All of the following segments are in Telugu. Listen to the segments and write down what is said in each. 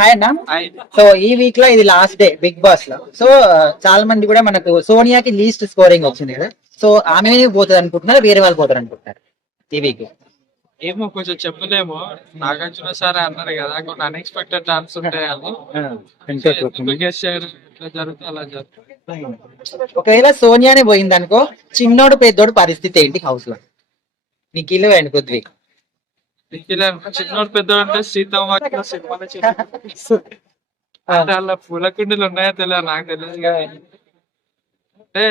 హాయ్ అన్న. సో ఈ వీక్ లో ఇది లాస్ట్ డే బిగ్ బాస్ లో. సో చాలా మంది కూడా మనకు సోనియాకి లీస్ట్ స్కోరింగ్ వచ్చింది కదా. సో ఆమె పోతుంది అనుకుంటున్నారు, వేరే వాళ్ళు పోతారు అనుకుంటున్నారు ఈ వీక్. ఏమో కొంచెం చెప్పలేము. నాగార్జున సార్ అన్నారు కదా కొన్ని అన్ఎక్స్పెక్టెడ్ ఛాన్స్ ఉంటాయని. గెస్ చేయడం ఎట్లా జరుగుతుంది అలా జరుగుతుంది. ఒకవేళ సోనియానే పోయింది అనుకో, చిన్నోడు పెద్దోడు పరిస్థితి ఏంటి హౌస్ లో? నిఖిల్ అండ్ పృథ్వీ. చిన్నోడు పెద్దోడు అంటే సీతమ్మ సినిమాలో అంటే అలా పూల కుండీలు ఉన్నాయో తెలియదు, నాకు తెలియదు కానీ అంటే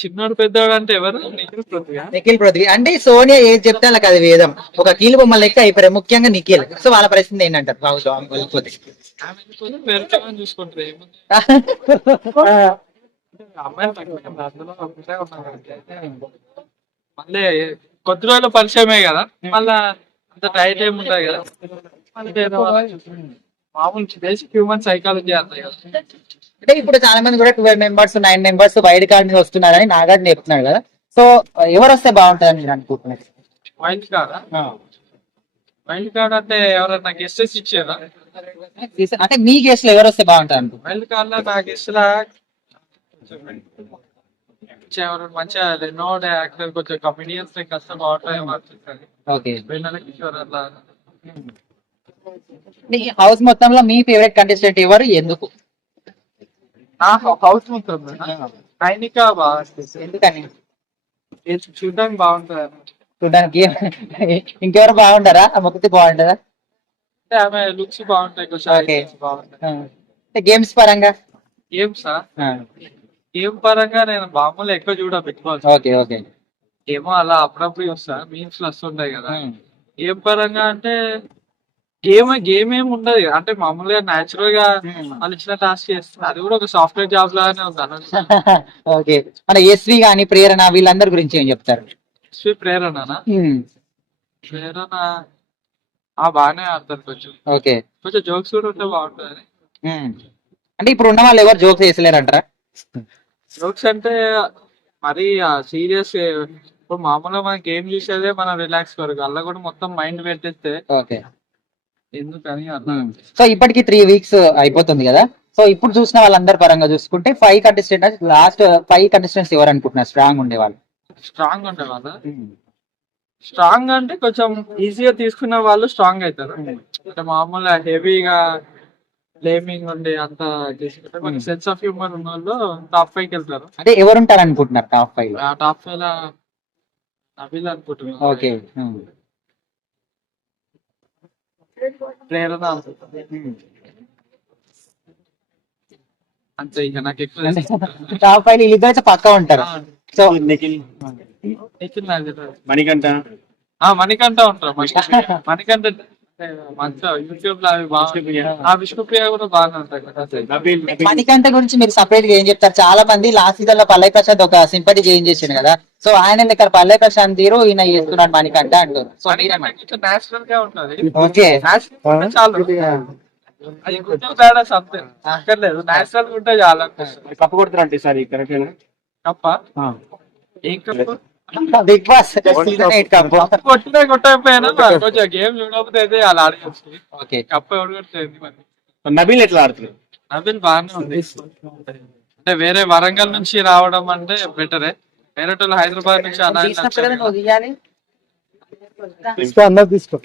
చిన్నోడు పెద్దోడు అంటే ఎవరు? నిఖిల్ పృథ్వీ అంటే సోనియా ఏది చెప్తే వాళ్ళకి అది వేదం. ఒక కీలు బొమ్మ లెక్క అయిపోయారు, ముఖ్యంగా నిఖిల్. సో వాళ్ళ పరిస్థితి ఏంటంటారు హౌస్ లో వెళ్ళిపోతే? చూసుకుంటారు మళ్ళీ కొద్ది రోజులు పరిచయమే కదా, మళ్ళా అంత టైట్ ఏమి ఉంటాయి కదా. మామూలు బేసిక్ హ్యూమన్ సైకాలజీ అంతే కదా. అంటే ఇప్పుడు చాలా మంది కూడా 12 మెంబర్స్ 9 మెంబర్స్ వైల్డ్ కార్డ్ మీద వస్తున్నారని నాగార్జున చెప్తున్నాడు కదా. సో ఎవరు వస్తే బాగుంటుందని మీరు అనుకుంటున్నారు? వైల్డ్ కార్డా? వైల్డ్ కార్డ్ అంటే ఎవరన్నా గెస్టెస్ ఇచ్చారా? అంటే మీ గెస్ట్ లో ఎవరు వస్తే బాగుంటుంది అనుకుంటున్నారు? వైల్డ్ కార్డ్ లో నా గెస్ట్ లా మంచిగా రెనోడ్ యాక్టర్ కొంచెం కమెడియన్స్ వస్తే బాగుంటాయి. హౌస్ మొత్తంలో మీ ఫేవరెట్ కంటెస్టెంట్ ఎవరు, ఎందుకు? హౌస్ మొత్తం నైనిక బాగా, ఎందుకని? చూడడానికి బాగుంటది. చూడడానికి ఇంకెవరు బాగుంటారా? మొక్కతి బాగుంటుందా? అంటే ఆమె లుక్స్ బాగుంటాయి, బాగుంటాయి. గేమ్స్ పరంగా? గేమ్ పరంగా నేను మామూలు ఎక్కువ చూడ బిగ్ బాస్. Okay okay. ఏమో అలా అప్పుడప్పుడు వస్తా, మీమ్స్ లో వస్తుంటాయి కదా. గేమ్ పరంగా అంటే గేమ్ ఏమి ఉండదు అంటే మామూలుగా న్యాచురల్ గా వాళ్ళు ఇచ్చిన టాస్క్ చేస్తున్నారు. అది కూడా ఒక సాఫ్ట్వేర్ జాబ్ లాగానే ఉంది. ఓకే. మన ఎస్వి గాని ప్రేరణ వీళ్ళందరి గురించి ఏం చెప్తారు? ఎస్వి ప్రేరణనా? ప్రేరణ బాగానే ఆడతారు కొంచెం. ఓకే. కొంచెం జోక్స్ కూడా ఉంటే బాగుంటుంది. అంటే ఇప్పుడు ఉన్న వాళ్ళు ఎవరు జోక్స్ వేసలేరంటారా? జోక్స్ అంటే మరి సీరియస్ ఇప్పుడు మామూలుగా మనం గేమ్ చూసేదే మనం రిలాక్స్ వరకు, అలా కూడా మొత్తం మైండ్ పెట్టేస్తే ఓకే ఎందుకని. సో ఇప్పటికి 3 వీక్స్ అయిపోతుంది కదా. సో ఇప్పుడు చూసిన వాళ్ళందరి పరంగా చూసుకుంటే 5 కంటెస్టెంట్, లాస్ట్ 5 కంటెస్టెంట్స్ ఎవరు అనుకుంటున్నారు స్ట్రాంగ్ ఉండేవాళ్ళు? స్ట్రాంగ్ అంటే కొంచెం ఈజీగా తీసుకున్న వాళ్ళు స్ట్రాంగ్ అవుతారు. అంటే మామూలుగా హెవీగా బ్లేమింగ్ ఉండి అంత చేసుకుంటే కొంచెం సెన్స్ ఆఫ్ హ్యూమర్ ఉన్న వాళ్ళు టాప్ 5కి వెళ్తారు. అంటే ఎవరు ఉంటారు అనుకుంటున్నారు టాప్ 5 లో? టాప్ 5 లో నబీల్ అనుకుంటున్నాను. ఓకే. ప్రేరణ అంతే. ఇక నాకు ఎక్కువ టాప్ 5 వీళ్ళిద్దరైతే పక్కా ఉంటారు. సో నిఖిల్ మణికంఠ ఉంటారు. మణికంఠ మంచిగా యూట్యూబ్ లో అవి బాగా, విష్ణుప్రియ కూడా బాగానే ఉంటాయి. మణికంఠ గురించి మీరు సపరేట్ గా ఏం చెప్తారు? చాలా మంది లాస్ట్ సీజన్ లో పల్లె ప్రశాంత్ ఒక సింపతి చేంజ్ చేసిండు కదా. సో ఆయన ఇక్కడ పల్లె ప్రశాంత్ తీరు ఈయన చేస్తున్నాడు మణికంఠ అంటారు. సో నేచురల్ గా ఉంటది. ఓకే. చాలు అది గుర్తు తేడా సంథింగ్ అక్కర్లేదు, నేచురల్ గా ఉంటే చాలా. కప్పు కొడుతున్నారు సార్ కరెక్ట్? కప్ప ఏం కప్పు? బిగ్ బాస్ కొట్టకపోయినా కొంచెం గేమ్ చూడకపోతే అయితే అలా ఆడవచ్చు. ఓకే. కప్ప ఎవరు కొడుతుంది మరి? నబీల్ ఎట్లా ఆడుతుంది? నబీల్ బాగానే ఉంది. అంటే వేరే వరంగల్ నుంచి రావడం అంటే బెటరే. వేరే హైదరాబాద్ నుంచి తీసుకో.